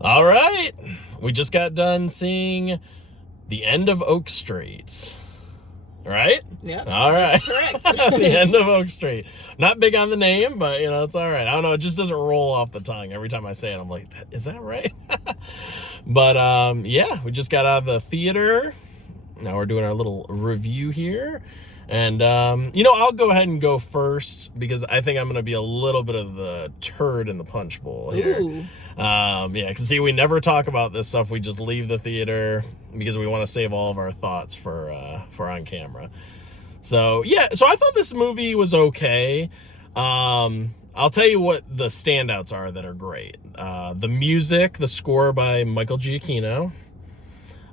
All right. We just got done seeing The End of Oak Street. Right? Yeah. All right. Correct. The End of Oak Street. Not big on the name, but it's all right. I don't know. It just doesn't roll off the tongue. Every time I say it, I'm like, is that right? But yeah, we just got out of the theater. Now we're doing our little review here. And, I'll go ahead and go first because I think I'm going to be a little bit of the turd in the punch bowl here. Ooh. Yeah, because see, we never talk about this stuff. We just leave the theater because we want to save all of our thoughts for on camera. So, yeah, so I thought this movie was okay. I'll tell you what the standouts are that are great. The music, the score by Michael Giacchino.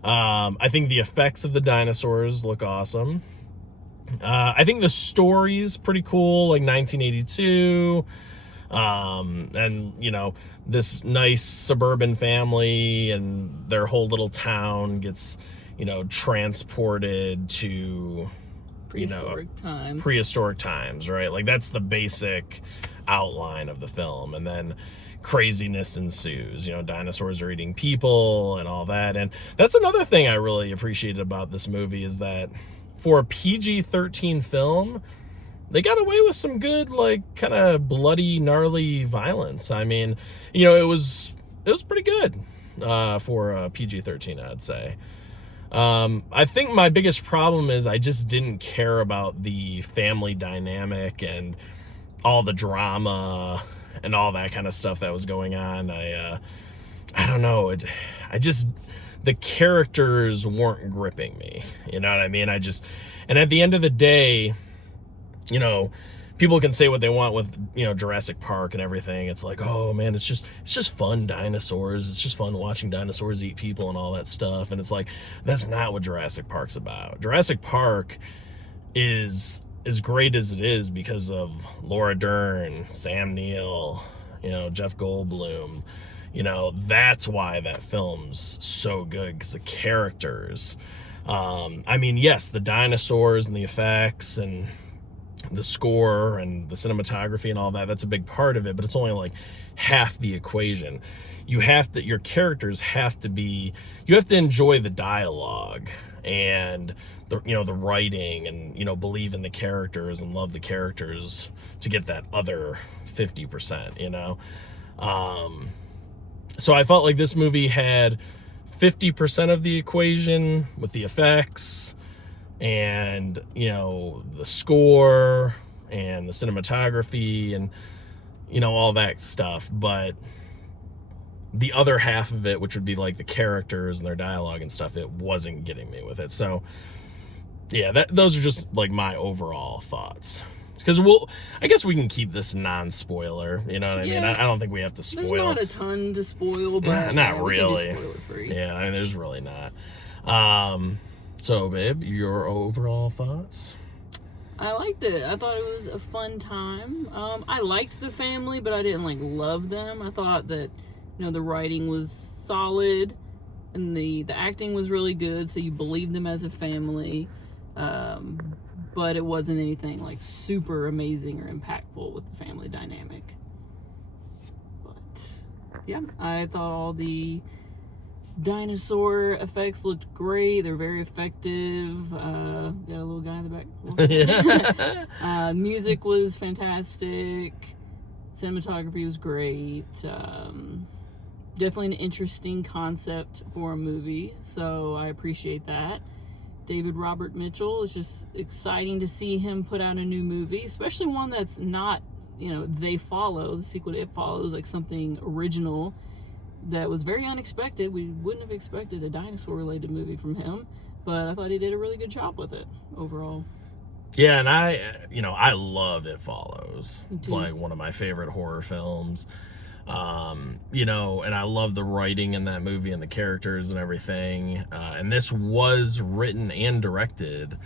I think the effects of the dinosaurs look awesome. I think the story's pretty cool, like 1982. And this nice suburban family and their whole little town gets, transported to prehistoric times, right? Like that's the basic outline of the film. And then craziness ensues. Dinosaurs are eating people and all that. And that's another thing I really appreciated about this movie is that for a PG-13 film, they got away with some good, like, kind of bloody, gnarly violence. I mean, it was pretty good for a PG-13, I'd say. I think my biggest problem is I just didn't care about the family dynamic and all the drama and all that kind of stuff that was going on. I don't know. The characters weren't gripping me. You know what I mean? And at the end of the day, people can say what they want with, Jurassic Park and everything. It's like, oh man, it's just fun dinosaurs. It's just fun watching dinosaurs eat people and all that stuff. And it's like, that's not what Jurassic Park's about. Jurassic Park is as great as it is because of Laura Dern, Sam Neill, Jeff Goldblum. That's why that film's so good, because the characters. Yes, the dinosaurs and the effects and the score and the cinematography and all that, that's a big part of it, but it's only like half the equation. Your characters have to you have to enjoy the dialogue and the writing and, believe in the characters and love the characters to get that other 50%, So I felt like this movie had 50% of the equation with the effects and, the score and the cinematography and, all that stuff. But the other half of it, which would be like the characters and their dialogue and stuff, it wasn't getting me with it. So, yeah, those are just like my overall thoughts. Because I guess we can keep this non-spoiler, you know what I mean? I don't think we have to spoil. There's not a ton to spoil, but not really. Spoiler-free. Yeah, I mean, there's really not. So, babe, your overall thoughts? I liked it. I thought it was a fun time. I liked the family, but I didn't love them. I thought that, the writing was solid, and the acting was really good, so you believed them as a family. But it wasn't anything like super amazing or impactful with the family dynamic. But yeah, I thought all the dinosaur effects looked great. They're very effective. Got a little guy in the back. Music was fantastic. Cinematography was great. Definitely an interesting concept for a movie, so I appreciate that. David Robert Mitchell, it's just exciting to see him put out a new movie, especially one that's not, They Follow, the sequel to It Follows, like something original that was very unexpected. We wouldn't have expected a dinosaur-related movie from him, but I thought he did a really good job with it overall. Yeah, and I love It Follows. It's like one of my favorite horror films. And I love the writing in that movie and the characters and everything. And this was written and directed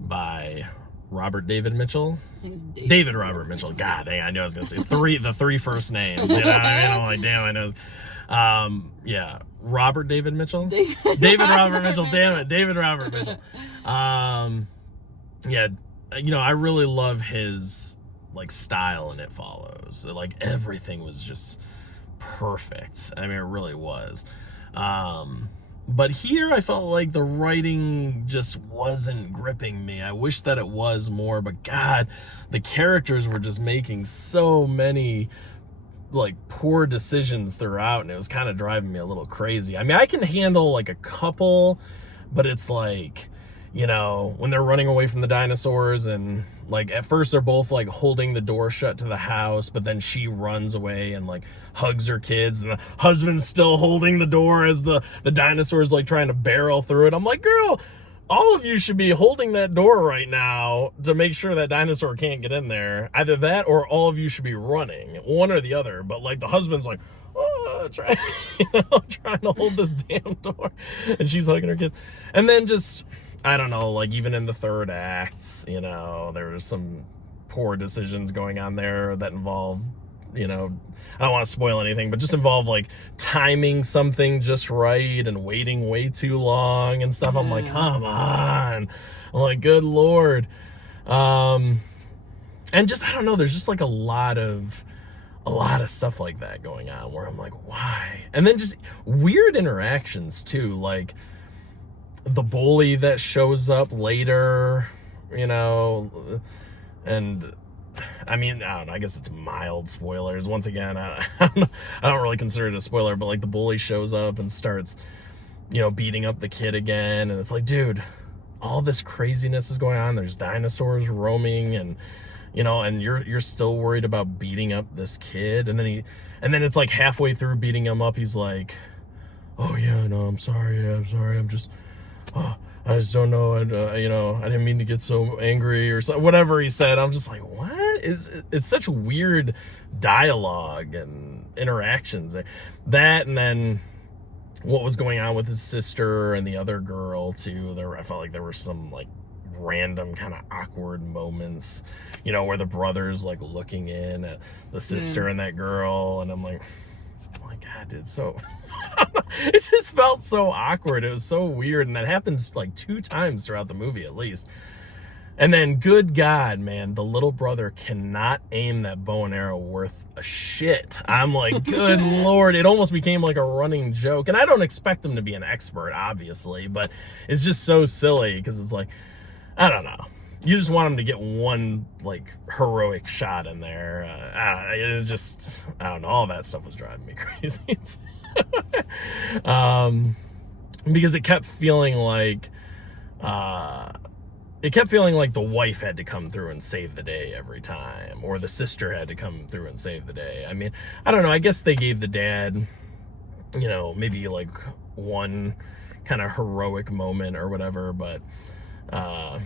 by Robert David Mitchell. David Robert Mitchell. God dang, I knew I was gonna say the three first names. You know what I mean? I'm like, damn, I know. Yeah, Robert David Mitchell. David Robert Mitchell. Damn it, David Robert Mitchell. Yeah, I really love his like style in It Follows. Like everything was just perfect. I mean, it really was. But here I felt like the writing just wasn't gripping me. I wish that it was more, but God, the characters were just making so many like poor decisions throughout, and it was kind of driving me a little crazy. I mean, I can handle like a couple, but it's like, you know, when they're running away from the dinosaurs, and like at first they're both like holding the door shut to the house, but then she runs away and like hugs her kids, and the husband's still holding the door as the dinosaur's like trying to barrel through it. I'm like, girl, all of you should be holding that door right now to make sure that dinosaur can't get in there. Either that or all of you should be running, one or the other. But like the husband's like, oh, trying to hold this damn door, and she's hugging her kids. And then just, I don't know, like even in the third act, you know, there was some poor decisions going on there that involve, you know, I don't want to spoil anything, but just involve like timing something just right and waiting way too long and stuff. I'm like, come on. I'm like, good Lord. And just, I don't know, there's just like a lot of stuff like that going on where I'm like, why? And then just weird interactions too, like the bully that shows up later, you know, and I mean, I don't know, I guess it's mild spoilers. Once again, I don't really consider it a spoiler, but like the bully shows up and starts, you know, beating up the kid again, and it's like, dude, all this craziness is going on. There's dinosaurs roaming, and you know, and you're still worried about beating up this kid. And then it's like halfway through beating him up, he's like, oh yeah, no, I'm sorry, I'm just, I just don't know, and you know, I didn't mean to get so angry or so, whatever he said. I'm just like, what? It's such weird dialogue and interactions. That, and then what was going on with his sister and the other girl too. I felt like there were some like random kind of awkward moments, you know, where the brother's like looking in at the sister and that girl, and I'm like, oh my God, dude, so it just felt so awkward. It was so weird, and that happens like 2 times throughout the movie at least. And then, good God, man, the little brother cannot aim that bow and arrow worth a shit. I'm like, good Lord. It almost became like a running joke. And I don't expect him to be an expert, obviously, but it's just so silly because it's like, I don't know. You just want him to get one, like, heroic shot in there. It was just, I don't know. All that stuff was driving me crazy. Because it kept feeling like, the wife had to come through and save the day every time, or the sister had to come through and save the day. I mean, I don't know. I guess they gave the dad, you know, maybe like one kind of heroic moment or whatever, but I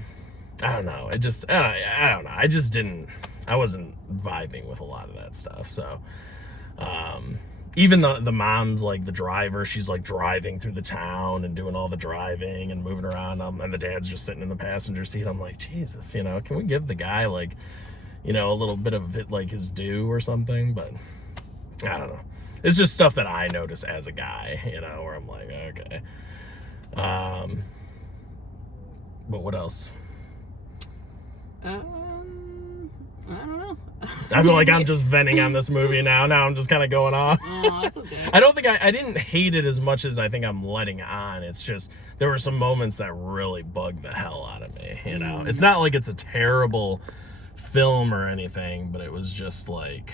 don't know. I don't know. I wasn't vibing with a lot of that stuff. So, even the mom's like the driver, she's like driving through the town and doing all the driving and moving around, and the dad's just sitting in the passenger seat. I'm like, Jesus, you know, can we give the guy like, you know, a little bit of it, like his due or something? But I don't know. It's just stuff that I notice as a guy, you know, where I'm like, okay. But what else? I don't know. I feel like I'm just venting on this movie now. Now I'm just kind of going off. Oh, that's okay. I don't think I didn't hate it as much as I think I'm letting on. It's just there were some moments that really bugged the hell out of me, you know. It's not like it's a terrible film or anything, but it was just like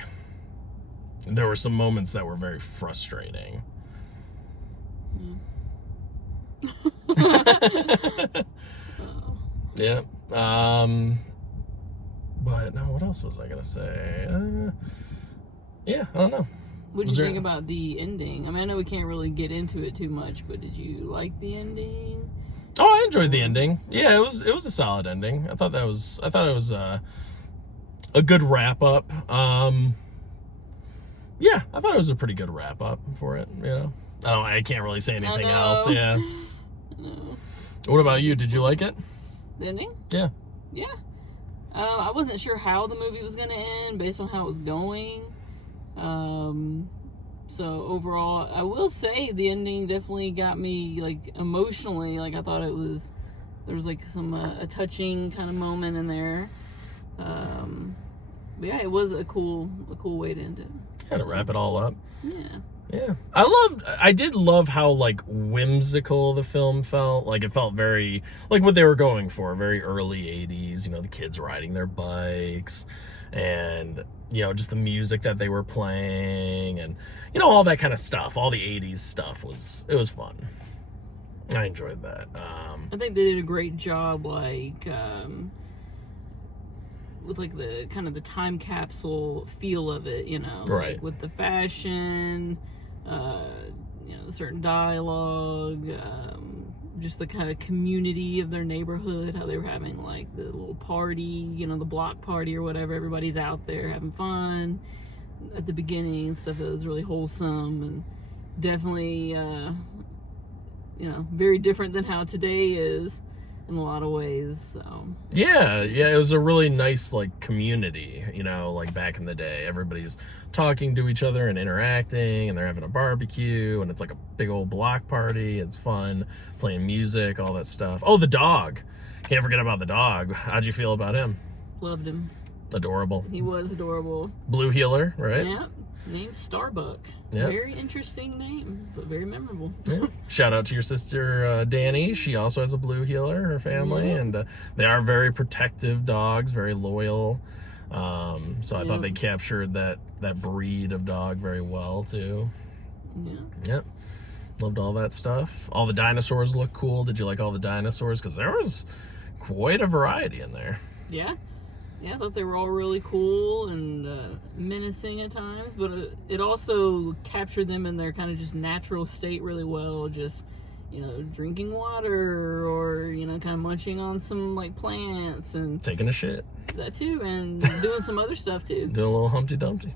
there were some moments that were very frustrating. Yeah. But no, what else was I gonna say? Yeah, I don't know. What did you think about the ending? I mean, I know we can't really get into it too much, but did you like the ending? Oh, I enjoyed the ending. Yeah, it was a solid ending. I thought it was a good wrap up. Yeah, I thought it was a pretty good wrap up for it. You know, I can't really say anything else. Yeah. No. What about you? Did you like it? The ending? Yeah. Yeah. I wasn't sure how the movie was going to end based on how it was going. So overall, I will say the ending definitely got me like emotionally. Like I thought there was like some a touching kind of moment in there. But yeah, it was a cool way to end it. Yeah, to wrap it all up. Yeah. I did love how like whimsical the film felt. Like it felt very like what they were going for, very early 80s, you know, the kids riding their bikes and you know, just the music that they were playing and you know, all that kind of stuff. All the 80s stuff it was fun. I enjoyed that. I think they did a great job, like with like the kind of the time capsule feel of it, you know, Right. like with the fashion, you know, certain dialogue, just the kind of community of their neighborhood, how they were having like the little party, you know, the block party or whatever. Everybody's out there having fun at the beginning and stuff. That was really wholesome and definitely, you know, very different than how today is in a lot of ways. So Yeah, it was a really nice like community, you know, like back in the day. Everybody's talking to each other and interacting and they're having a barbecue and it's like a big old block party. It's fun, playing music, all that stuff. Oh, the dog. Can't forget about the dog. How'd you feel about him? loved him. Adorable. He was adorable. Blue heeler, right? Yeah. Named Starbuck. Yep. Very interesting name, but very memorable. Yeah. Shout out to your sister Danny. She also has a blue heeler, her family, and they are very protective dogs, very loyal. So I thought they captured that breed of dog very well too. Yeah. Yep. Loved all that stuff. All the dinosaurs look cool. Did you like all the dinosaurs? Because there was quite a variety in there. Yeah. Yeah, I thought they were all really cool and menacing at times, but it also captured them in their kind of just natural state really well. Just, you know, drinking water or, you know, kind of munching on some like plants and Taking a shit. that too, and doing some other stuff too. Doing a little Humpty Dumpty.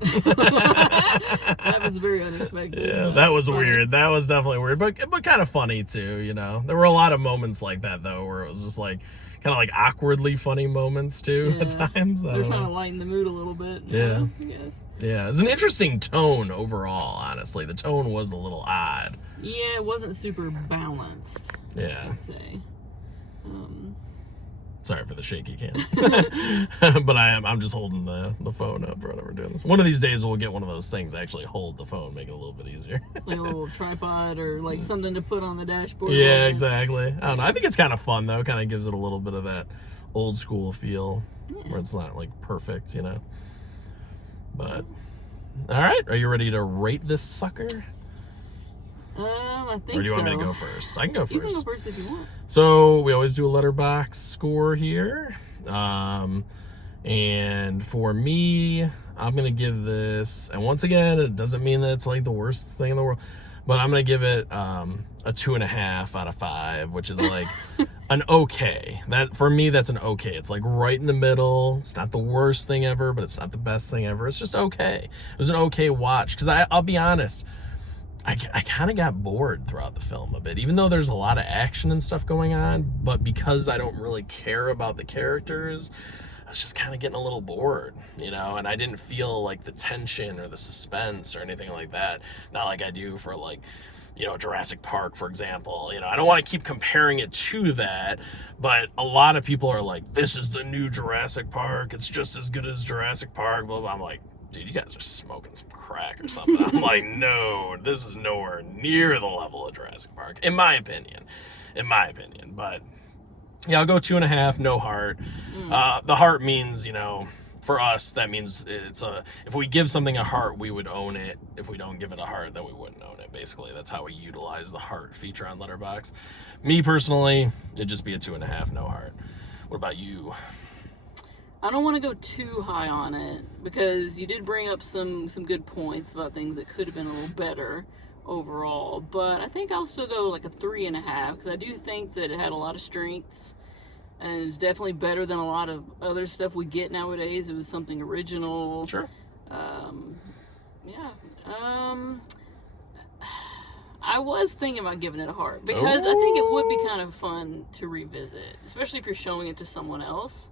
That was very unexpected. Yeah, that was weird. That was definitely weird, but kind of funny too, you know. There were a lot of moments like that though, where it was just like kind of like awkwardly funny moments too at times. They're trying to lighten the mood a little bit. Yeah. I guess. Yeah, it's an interesting tone overall, honestly. The tone was a little odd. Yeah, it wasn't super balanced. Yeah. I'd say. Sorry for the shaky cam. But I'm just holding the phone up right over doing this. One of these days we'll get one of those things that actually hold the phone, make it a little bit easier. Like a little tripod or like something to put on the dashboard. Yeah, exactly. I don't know. I think it's kind of fun though. Kind of gives it a little bit of that old school feel where it's not like perfect, you know. But all right, are you ready to rate this sucker? I think so. Or do you want me to go first? I can go first. You can go first if you want. So we always do a letterbox score here. And for me, I'm going to give this, and once again, it doesn't mean that it's like the worst thing in the world, but I'm going to give it a 2.5 out of 5, which is like an okay. That for me, that's an okay. It's like right in the middle. It's not the worst thing ever, but it's not the best thing ever. It's just okay. It was an okay watch. Because I'll be honest, I kind of got bored throughout the film a bit, even though there's a lot of action and stuff going on, but because I don't really care about the characters, I was just kind of getting a little bored, you know, and I didn't feel like the tension or the suspense or anything like that. Not like I do for like, you know, Jurassic Park, for example. You know, I don't want to keep comparing it to that, but a lot of people are like, this is the new Jurassic Park. It's just as good as Jurassic Park, blah, blah. I'm like, dude, you guys are smoking some crack or something. I'm like, no, this is nowhere near the level of Jurassic Park, in my opinion. But yeah, I'll go 2.5, no heart. The heart means, you know, for us, that means it's if we give something a heart, we would own it. If we don't give it a heart, then we wouldn't own it. Basically, that's how we utilize the heart feature on Letterboxd. Me personally, it'd just be a 2.5, no heart. What about you? I don't want to go too high on it because you did bring up some good points about things that could have been a little better overall, but I think I'll still go like a 3.5 because I do think that it had a lot of strengths and it's definitely better than a lot of other stuff we get nowadays. It was something original. Sure. Yeah. I was thinking about giving it a heart because I think it would be kind of fun to revisit, especially if you're showing it to someone else.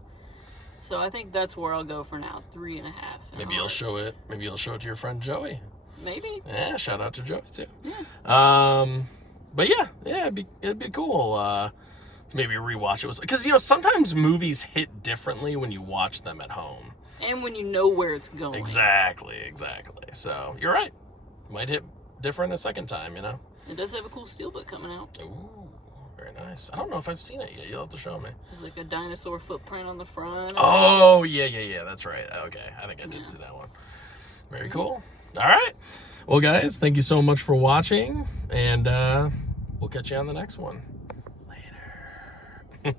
So I think that's where I'll go for now, 3.5. Maybe you'll show it. Maybe you'll show it to your friend Joey. Maybe. Yeah, shout out to Joey too. Yeah. But yeah, it'd be cool to maybe rewatch it. Because you know sometimes movies hit differently when you watch them at home. And when you know where it's going. Exactly. So you're right. might hit different a second time, you know? It does have a cool steelbook coming out. Ooh, very nice. I don't know if I've seen it yet. You'll have to show me. There's like a dinosaur footprint on the front. Oh, yeah. That's right. Okay. I think I did see that one. Very cool. All right. Well, guys, thank you so much for watching, and we'll catch you on the next one. Later.